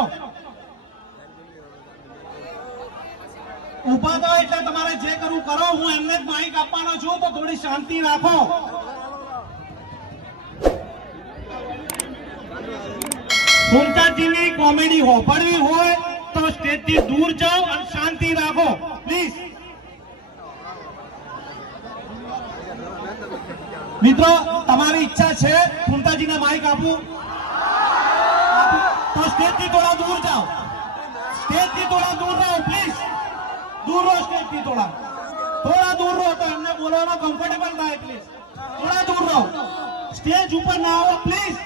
રહો ઊભા થાવ એટલે તમારે જે કરવું કરો, હું એમને જ માઇક આપવાનો છું, તો થોડી શાંતિ રાખો. મુમતાજીની કોમેડી હોભળવી હોય, તો સ્ટેજથી દૂર જાઓ અને શાંતિ રાખો. પ્લીઝ મિત્રો, તમારી ઈચ્છા છે ફૂમતાજીને માઇક આપું તો સ્ટેજથી થોડા દૂર જાઓ. સ્ટેજથી થોડા દૂર રહો પ્લીઝ દૂર રહો સ્ટેજથી થોડા. થોડા દૂર રહો તો એમને બોલવામાં કમ્ફર્ટેબલ થાય પ્લીઝ થોડા દૂર રહો. સ્ટેજ ઉપર ના આવો પ્લીઝ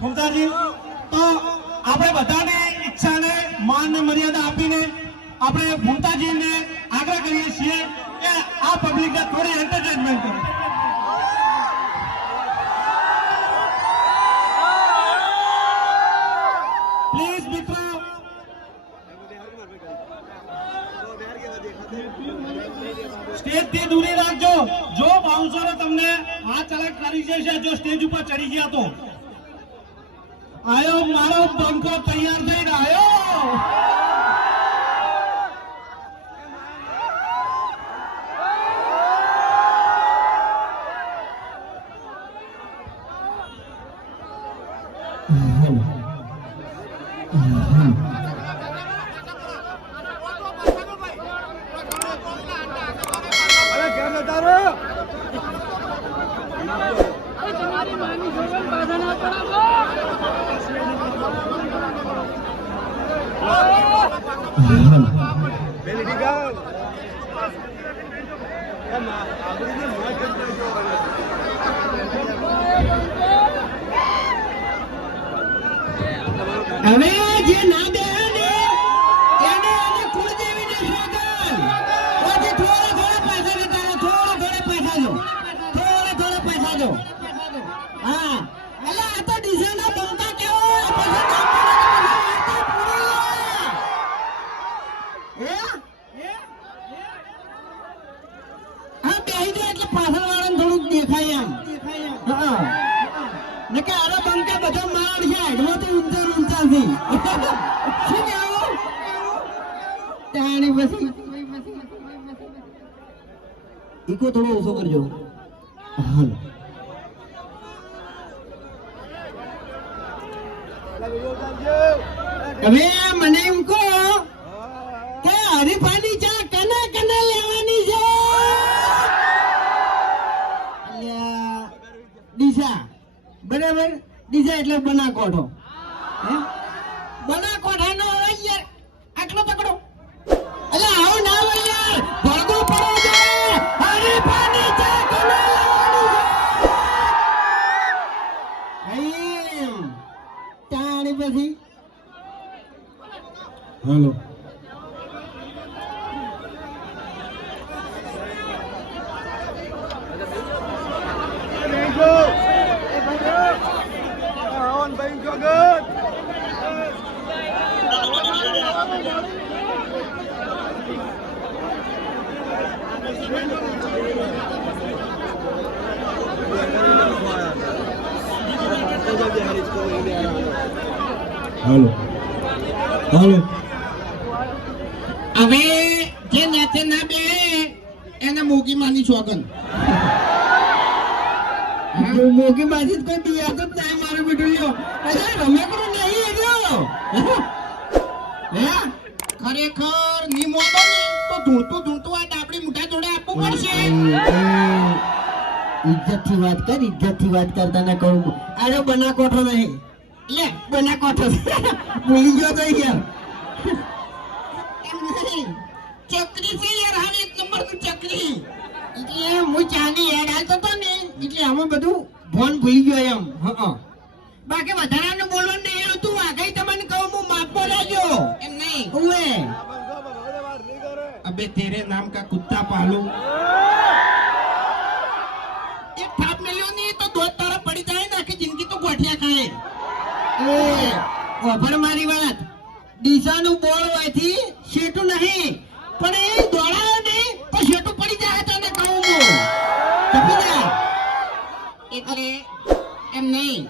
મમતાજી તો આપણે બધાની ઈચ્છાને માન ને મર્યાદા આપીને આપણે મમતાજીને આગ્રહ કરીએ છીએ કે આ પબ્લિકને થોડી એન્ટરટેનમેન્ટ કરો. સ્ટેજથી દૂરી રાખજો. જો બાઉન્સરો તમને હાથ અલગ કરી જશે જો સ્ટેજ ઉપર ચડી ગયા તો. આયો, મારો બંકો તૈયાર થઈને આયો હવે જે ના જો. હા. ઈકો થોડો ઓછો કરજો. હાલો હવે મને એમ કહો કે હરીફાની ચા કને કને લેવાની છે. દિશા, બરાબર? દિશા એટલે બનાકોઠો. હે? બનાકોઠાનો આટલો તકડો. હાલો. હાલો. હાલો. હવે જે નાચે ના બે એને મોગી માની સોગન મોગી માની કોઈ દિયા તો ના મારું બેટું લ્યો અરે રમે કરો નહીં એર્યો હે ખરેખરની મોગો ને તો ધૂણતું ધૂણતું આ ડાબડી મુઠા જોડે આપવું પડશે. ઇજ્જતથી વાત કર ઇજ્જતથી વાત કરતા ના કહું અરે બના કોઠો નહીં. લે બના કોઠો ભૂલી ગયો તો યાર. ચકરી છે યાર હાલ એક નંબરનું ચકરી એટલે હું ચાની હેડ હાલતો તો ને એટલે આમાં બધું ભોન ભૂલી ગયો એમ. હં બાકી વધારાનું બોલવાનું નહીં હતું આગળ તમને કહું હું માફ બોલાજો એમ નહીં. ઓએ અબે તેરે નામ કા કુત્તા પાલુ. એક થાપ મેલ્યો ને તો દોત તારા પડી જાય ને આખી જિંદગી તો ગોઠિયા ખાય. મારી વાત. ડીસાનું બોળ હોયથી શેટું નહીં. પણ એ દોડાયો નહીં તો શેટું પડી જાય તને કહું હું. સમજી એટલે એમ નહીં.